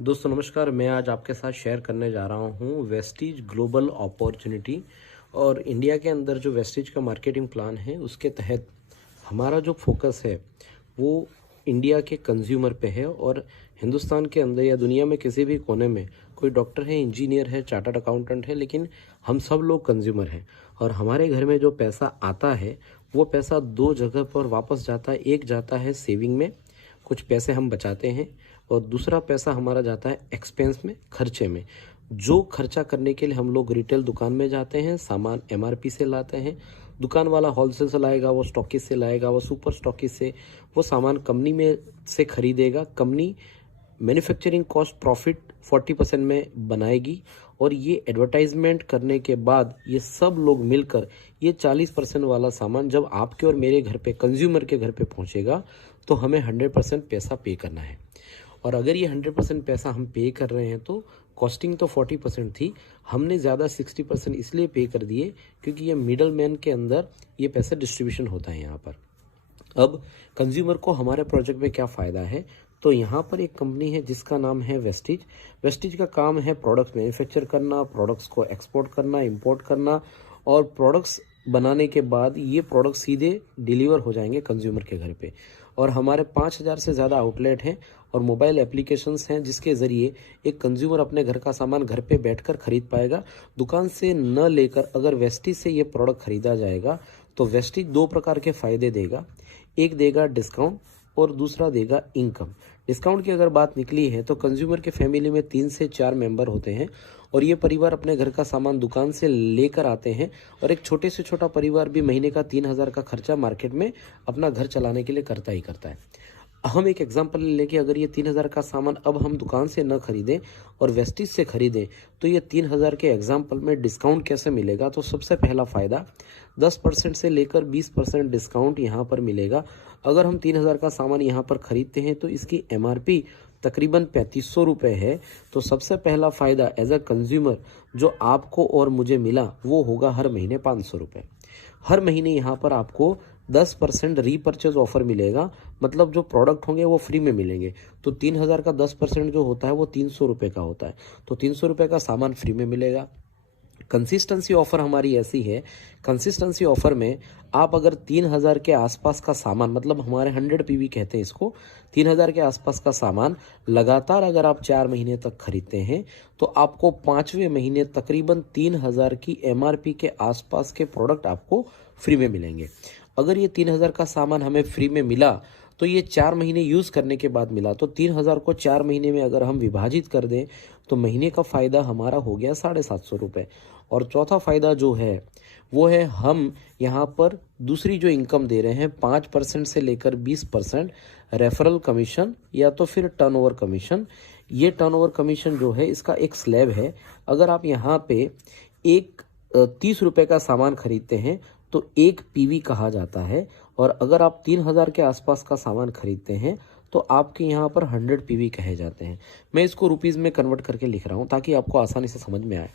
दोस्तों नमस्कार। मैं आज आपके साथ शेयर करने जा रहा हूँ वेस्टीज ग्लोबल अपॉर्चुनिटी। और इंडिया के अंदर जो वेस्टीज का मार्केटिंग प्लान है उसके तहत हमारा जो फोकस है वो इंडिया के कंज्यूमर पे है। और हिंदुस्तान के अंदर या दुनिया में किसी भी कोने में कोई डॉक्टर है, इंजीनियर है, चार्टर्ड अकाउंटेंट है, लेकिन हम सब लोग कंज्यूमर हैं। और हमारे घर में जो पैसा आता है वो पैसा दो जगह पर वापस जाता है। एक जाता है सेविंग में, कुछ पैसे हम बचाते हैं, और दूसरा पैसा हमारा जाता है एक्सपेंस में, खर्चे में। जो खर्चा करने के लिए हम लोग रिटेल दुकान में जाते हैं, सामान एमआरपी से लाते हैं, दुकान वाला होलसेल से लाएगा, वो स्टॉकिस्ट से लाएगा, वो सुपर स्टॉकिस्ट से वो सामान कंपनी में से खरीदेगा। कंपनी मैन्युफैक्चरिंग कॉस्ट प्रॉफिट 40% में बनाएगी, और ये एडवर्टाइजमेंट करने के बाद ये सब लोग मिलकर ये 40% वाला सामान जब आपके और मेरे घर पे, कंज्यूमर के घर पे पहुंचेगा, तो हमें 100% पैसा पे करना है। और अगर ये 100% पैसा हम पे कर रहे हैं तो कॉस्टिंग तो 40% थी, हमने ज़्यादा 60% इसलिए पे कर दिए क्योंकि ये मिडल मैन के अंदर ये पैसा डिस्ट्रीब्यूशन होता है यहाँ पर। अब कंज्यूमर को हमारे प्रोजेक्ट में क्या फ़ायदा है, तो यहाँ पर एक कंपनी है जिसका नाम है वेस्टीज। वेस्टीज का काम है प्रोडक्ट्स मैन्युफैक्चर करना, प्रोडक्ट्स को एक्सपोर्ट करना, इंपोर्ट करना, और प्रोडक्ट्स बनाने के बाद ये प्रोडक्ट सीधे डिलीवर हो जाएंगे कंज्यूमर के घर पे। और हमारे 5000 से ज़्यादा आउटलेट हैं और मोबाइल एप्लीकेशंस हैं जिसके ज़रिए एक कंज्यूमर अपने घर का सामान घर पे बैठकर खरीद पाएगा। दुकान से न लेकर अगर वेस्टीज से ये प्रोडक्ट खरीदा जाएगा तो वेस्टीज दो प्रकार के फ़ायदे देगा। एक देगा डिस्काउंट और दूसरा देगा इनकम। डिस्काउंट की अगर बात निकली है तो कंज्यूमर के फैमिली में 3 से 4 मेंबर होते हैं, और ये परिवार अपने घर का सामान दुकान से लेकर आते हैं, और एक छोटे से छोटा परिवार भी महीने का 3000 का खर्चा मार्केट में अपना घर चलाने के लिए करता ही करता है। हम एक एग्जांपल ले लें कि अगर ये 3000 का सामान अब हम दुकान से न खरीदें और वेस्टीज से खरीदें तो ये 3000 के एग्जांपल में डिस्काउंट कैसे मिलेगा। तो सबसे पहला फ़ायदा 10% से लेकर 20% डिस्काउंट यहाँ पर मिलेगा। अगर हम 3000 का सामान यहाँ पर खरीदते हैं तो इसकी एमआरपी तकरीबन 3500 रुपये है। तो सबसे पहला फ़ायदा एज अ कंज्यूमर जो आपको और मुझे मिला वो होगा हर महीने 500 रुपये। हर महीने यहाँ पर आपको 10% रीपर्चेज ऑफर मिलेगा, मतलब जो प्रोडक्ट होंगे वो फ्री में मिलेंगे। तो 3000 का 10% जो होता है वो 300 रुपये का होता है, तो 300 रुपये का सामान फ्री में मिलेगा। कंसिस्टेंसी ऑफर हमारी ऐसी है, कंसिस्टेंसी ऑफर में आप अगर 3000 के आसपास का सामान, मतलब हमारे 100 पीवी कहते हैं इसको, 3000 के आसपास का सामान लगातार अगर आप 4 महीने तक खरीदते हैं तो आपको 5वें महीने तकरीबन 3000 की एमआरपी के आसपास के प्रोडक्ट आपको फ्री में मिलेंगे। अगर ये 3000 का सामान हमें फ्री में मिला तो ये 4 महीने यूज़ करने के बाद मिला, तो 3000 को 4 महीने में अगर हम विभाजित कर दें तो महीने का फ़ायदा हमारा हो गया 750 रुपये। और चौथा फ़ायदा जो है वो है हम यहाँ पर दूसरी जो इनकम दे रहे हैं 5% से लेकर 20% रेफरल कमीशन या तो फिर टर्नओवर कमीशन। ये टर्नओवर कमीशन जो है इसका एक स्लैब है। अगर आप यहाँ पे एक 30 रुपये का सामान खरीदते हैं तो एक पीवी कहा जाता है, और अगर आप 3000 के आसपास का सामान खरीदते हैं तो आपके यहाँ पर 100 पीवी कहे जाते हैं। मैं इसको रुपीज़ में कन्वर्ट करके लिख रहा हूँ ताकि आपको आसानी से समझ में आए।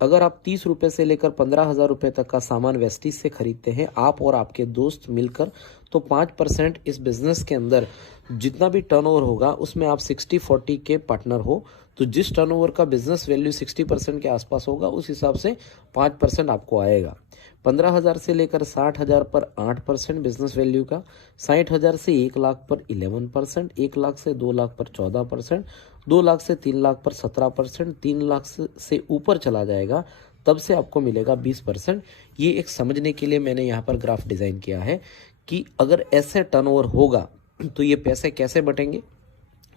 अगर आप 30 रुपये से लेकर 15,000 रुपये तक का सामान वेस्टीज से खरीदते हैं, आप और आपके दोस्त मिलकर, तो 5% इस बिज़नेस के अंदर जितना भी टर्नओवर होगा उसमें आप 60-40 के पार्टनर हो। तो जिस टर्नओवर का बिजनेस वैल्यू 60% के आसपास होगा उस हिसाब से 5% आपको आएगा। 15,000 से लेकर 60,000 पर 8% बिजनेस वैल्यू का, 60,000 से 1 लाख पर 11%, 1 लाख से 2 लाख पर 14%, 2 लाख से 3 लाख पर 17%, 3 लाख से ऊपर चला जाएगा तब से आपको मिलेगा 20%। ये एक समझने के लिए मैंने यहाँ पर ग्राफ डिज़ाइन किया है कि अगर ऐसे टर्नओवर होगा तो ये पैसे कैसे बटेंगे।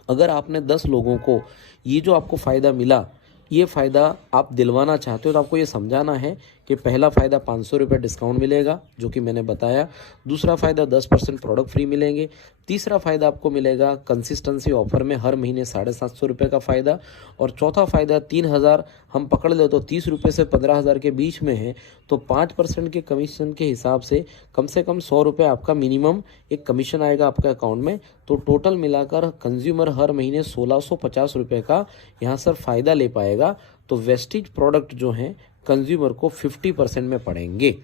अगर आपने 10 लोगों को ये जो आपको फ़ायदा मिला, ये फ़ायदा आप दिलवाना चाहते हो तो आपको ये समझाना है कि पहला फ़ायदा 500 रुपये डिस्काउंट मिलेगा जो कि मैंने बताया, दूसरा फ़ायदा 10% प्रोडक्ट फ्री मिलेंगे, तीसरा फ़ायदा आपको मिलेगा कंसिस्टेंसी ऑफर में हर महीने 750 रुपये का फ़ायदा, और चौथा फ़ायदा 3000 हम पकड़ ले तो 30 रुपये से 15,000 के बीच में है, तो 5% के कमीशन के हिसाब से कम 100 रुपये आपका मिनिमम एक कमीशन आएगा आपके अकाउंट में। तो टोटल मिलाकर कंज्यूमर हर महीने 1650 रुपये का यहाँ सर फ़ायदा ले पाएगा। तो वेस्टीज प्रोडक्ट जो हैं कंज्यूमर को 50% में पड़ेंगे।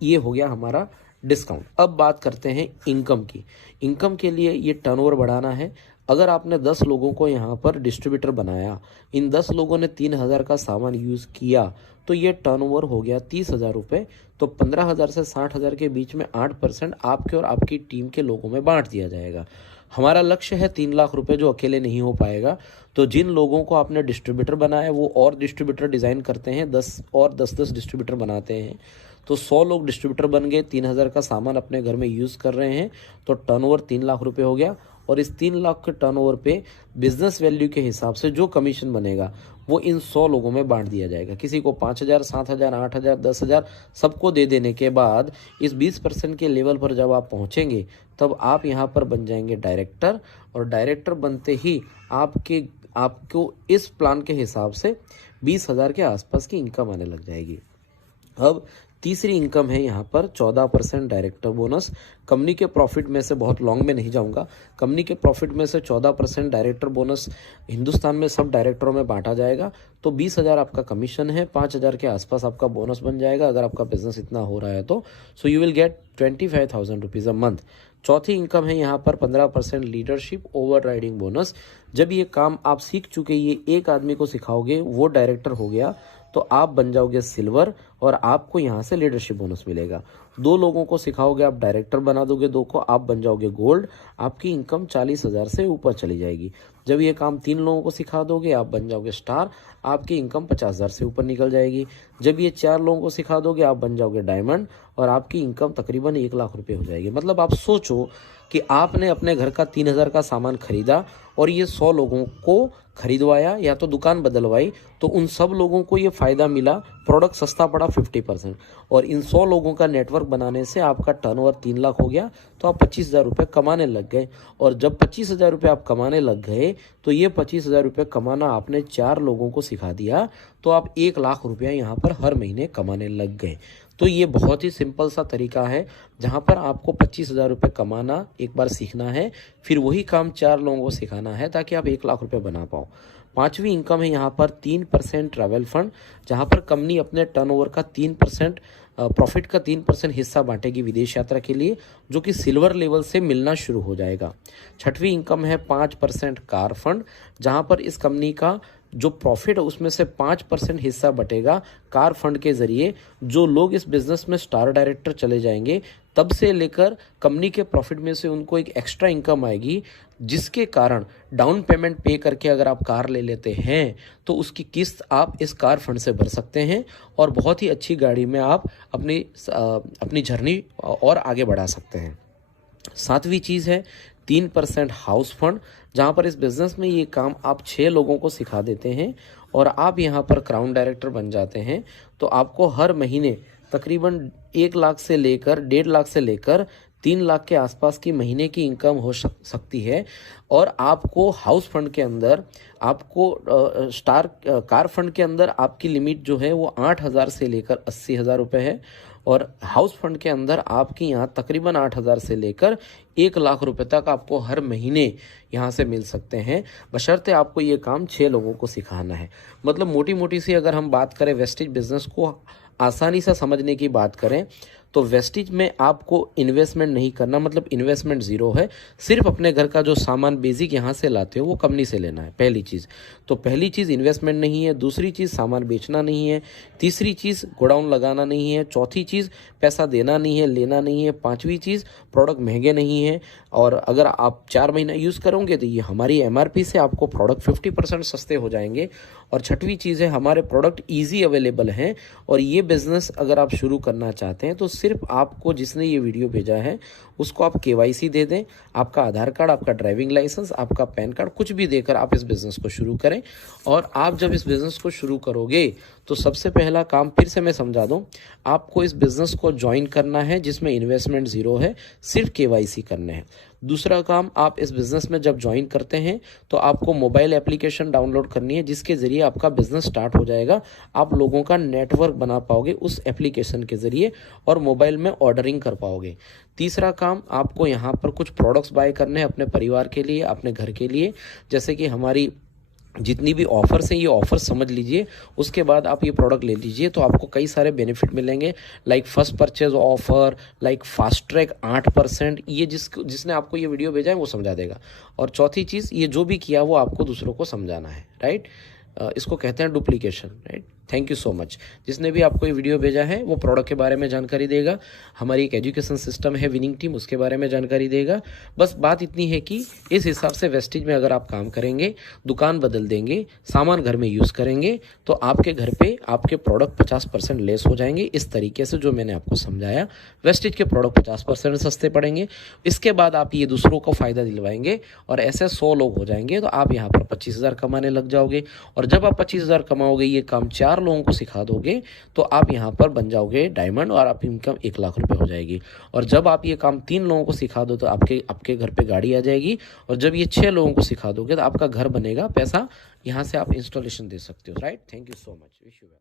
ये हो गया हमारा डिस्काउंट। अब बात करते हैं इनकम की। इनकम के लिए ये टर्नओवर बढ़ाना है। अगर आपने 10 लोगों को यहाँ पर डिस्ट्रीब्यूटर बनाया, इन 10 लोगों ने 3,000 का सामान यूज़ किया, तो ये टर्नओवर हो गया 30,000 रुपये। तो 15,000 से 60,000 के बीच में 8% आपके और आपकी टीम के लोगों में बांट दिया जाएगा। हमारा लक्ष्य है 3 लाख रुपए, जो अकेले नहीं हो पाएगा। तो जिन लोगों को आपने डिस्ट्रीब्यूटर बनाया वो और डिस्ट्रीब्यूटर डिज़ाइन करते हैं, 10 डिस्ट्रीब्यूटर बनाते हैं। तो 100 लोग डिस्ट्रीब्यूटर बन गए, 3,000 का सामान अपने घर में यूज़ कर रहे हैं, तो टर्नओवर 3 लाख रुपए हो गया। और इस 3 लाख के टर्नओवर पे बिजनेस वैल्यू के हिसाब से जो कमीशन बनेगा वो इन 100 लोगों में बांट दिया जाएगा। किसी को 5,000, 7,000, 8,000, 10,000 सबको दे देने के बाद इस 20% के लेवल पर जब आप पहुंचेंगे तब आप यहां पर बन जाएंगे डायरेक्टर। और डायरेक्टर बनते ही आपको इस प्लान के हिसाब से 20,000 के आसपास की इनकम आने लग जाएगी। अब तीसरी इनकम है यहाँ पर 14% डायरेक्टर बोनस। कंपनी के प्रॉफिट में से, बहुत लॉन्ग में नहीं जाऊँगा, कंपनी के प्रॉफिट में से 14% डायरेक्टर बोनस हिंदुस्तान में सब डायरेक्टरों में बांटा जाएगा। तो 20,000 आपका कमीशन है, 5,000 के आसपास आपका बोनस बन जाएगा अगर आपका बिजनेस इतना हो रहा है तो। So you will get 25,000 rupees a month. चौथी इनकम है यहाँ पर 15% लीडरशिप ओवर राइडिंग बोनस। जब ये काम आप सीख चुके, ये एक आदमी को सिखाओगे, वो डायरेक्टर हो गया, तो आप बन जाओगे सिल्वर और आपको यहाँ से लीडरशिप बोनस मिलेगा। 2 लोगों को सिखाओगे, आप डायरेक्टर बना दोगे, 2 को आप बन जाओगे गोल्ड। आपकी इनकम 40,000 से ऊपर चली जाएगी। जब ये काम 3 लोगों को सिखा दोगे, आप बन जाओगे स्टार, आपकी इनकम 50,000 से ऊपर निकल जाएगी। जब ये 4 लोगों को सिखा दोगे, आप बन जाओगे डायमंड और आपकी इनकम तकरीबन 1 लाख रुपए हो जाएगी। मतलब आप सोचो कि आपने अपने घर का 3,000 का सामान खरीदा और ये 100 लोगों को खरीदवाया या तो दुकान बदलवाई, तो उन सब लोगों को ये फ़ायदा मिला, प्रोडक्ट सस्ता पड़ा 50%। और इन 100 लोगों का नेटवर्क बनाने से आपका टर्नओवर 3 लाख हो गया, तो आप 25,000 रुपये कमाने लग गए। और जब 25,000 रुपये आप कमाने लग गए, तो ये 25,000 रुपये कमाना आपने 4 लोगों को सिखा दिया, तो आप 1 लाख रुपया यहाँ पर हर महीने कमाने लग गए। तो ये बहुत ही सिंपल सा तरीका है जहाँ पर आपको 25,000 रुपये कमाना एक बार सीखना है, फिर वही काम 4 लोगों को सिखाना है ताकि आप 1 लाख रुपये बना पाओ। पांचवी इनकम है यहाँ पर 3% ट्रैवल फंड, जहाँ पर कंपनी अपने टर्नओवर का 3% प्रॉफिट का 3% हिस्सा बांटेगी विदेश यात्रा के लिए, जो कि सिल्वर लेवल से मिलना शुरू हो जाएगा। छठवीं इनकम है 5% कार फंड, जहाँ पर इस कंपनी का जो प्रॉफिट है उसमें से 5% हिस्सा बटेगा कार फंड के जरिए। जो लोग इस बिजनेस में स्टार डायरेक्टर चले जाएंगे, तब से लेकर कंपनी के प्रॉफिट में से उनको एक एक्स्ट्रा इनकम आएगी, जिसके कारण डाउन पेमेंट पे करके अगर आप कार ले लेते हैं तो उसकी किस्त आप इस कार फंड से भर सकते हैं और बहुत ही अच्छी गाड़ी में आप अपनी जर्नी और आगे बढ़ा सकते हैं। सातवीं चीज़ है 3% हाउस फंड, जहाँ पर इस बिज़नेस में ये काम आप 6 लोगों को सिखा देते हैं और आप यहाँ पर क्राउन डायरेक्टर बन जाते हैं। तो आपको हर महीने तकरीबन 1 लाख से लेकर 1.5 लाख से लेकर 3 लाख के आसपास की महीने की इनकम हो सकती है। और आपको हाउस फंड के अंदर, आपको स्टार कार फंड के अंदर आपकी लिमिट जो है वो 8,000 से लेकर 80,000 रुपये है, और हाउस फंड के अंदर आपकी यहाँ तकरीबन 8,000 से लेकर 1 लाख रुपए तक आपको हर महीने यहाँ से मिल सकते हैं, बशर्ते आपको ये काम 6 लोगों को सिखाना है। मतलब मोटी मोटी सी अगर हम बात करें, वेस्टेज बिजनेस को आसानी से समझने की बात करें, तो वेस्टेज में आपको इन्वेस्टमेंट नहीं करना, मतलब इन्वेस्टमेंट ज़ीरो है। सिर्फ अपने घर का जो सामान बेसिक यहाँ से लाते हो वो कंपनी से लेना है, पहली चीज़। तो पहली चीज़ इन्वेस्टमेंट नहीं है, दूसरी चीज़ सामान बेचना नहीं है, तीसरी चीज़ गोडाउन लगाना नहीं है, चौथी चीज़ पैसा देना नहीं है, लेना नहीं है, पाँचवीं चीज़ प्रोडक्ट महंगे नहीं है। और अगर आप 4 महीना यूज़ करोगे तो ये हमारी MRP से आपको प्रोडक्ट 50% सस्ते हो जाएंगे। और छठवीं चीज़ है हमारे प्रोडक्ट ईजी अवेलेबल हैं। और ये बिज़नेस अगर आप शुरू करना चाहते हैं तो सिर्फ आपको, जिसने ये वीडियो भेजा है उसको आप KYC दे दें, आपका आधार कार्ड, आपका ड्राइविंग लाइसेंस, आपका पैन कार्ड, कुछ भी देकर आप इस बिज़नेस को शुरू करें। और आप जब इस बिज़नेस को शुरू करोगे तो सबसे पहला काम, फिर से मैं समझा दूं, आपको इस बिज़नेस को ज्वाइन करना है जिसमें इन्वेस्टमेंट ज़ीरो है, सिर्फ KYC करने हैं। दूसरा काम, आप इस बिज़नेस में जब ज्वाइन करते हैं तो आपको मोबाइल एप्लीकेशन डाउनलोड करनी है, जिसके ज़रिए आपका बिज़नेस स्टार्ट हो जाएगा। आप लोगों का नेटवर्क बना पाओगे उस एप्लीकेशन के ज़रिए और मोबाइल में ऑर्डरिंग कर पाओगे। तीसरा काम, आपको यहाँ पर कुछ प्रोडक्ट्स बाय करने हैं अपने परिवार के लिए, अपने घर के लिए, जैसे कि हमारी जितनी भी ऑफर्स हैं ये ऑफर समझ लीजिए, उसके बाद आप ये प्रोडक्ट ले लीजिए तो आपको कई सारे बेनिफिट मिलेंगे, like first purchase offer, like fast track 8%, ये जिसने आपको ये वीडियो भेजा है वो समझा देगा। और चौथी चीज़, ये जो भी किया वो आपको दूसरों को समझाना है, राइट। इसको कहते हैं duplication, right. Thank you so much. जिसने भी आपको ये वीडियो भेजा है वो प्रोडक्ट के बारे में जानकारी देगा, हमारी एक एजुकेशन सिस्टम है विनिंग टीम, उसके बारे में जानकारी देगा। बस बात इतनी है कि इस हिसाब से वेस्टेज में अगर आप काम करेंगे, दुकान बदल देंगे, सामान घर में यूज़ करेंगे, तो आपके घर पे आपके प्रोडक्ट 50% लेस हो जाएंगे। इस तरीके से जो मैंने आपको समझाया, वेस्टेज के प्रोडक्ट 50% सस्ते पड़ेंगे। इसके बाद आप ये दूसरों को फ़ायदा दिलवाएंगे और ऐसे 100 लोग हो जाएंगे तो आप यहाँ पर 25,000 कमाने लग जाओगे। और जब आप 25,000 कमाओगे, ये काम 4 लोगों को सिखा दोगे, तो आप यहाँ पर बन जाओगे डायमंड और आपकी इनकम 1 लाख रुपए हो जाएगी। और जब आप ये काम 3 लोगों को सिखा दो तो आपके घर पे गाड़ी आ जाएगी। और जब ये 6 लोगों को सिखा दोगे तो आपका घर बनेगा, पैसा यहाँ से आप इंस्टॉलेशन दे सकते हो, right. Thank you so much, wish you well.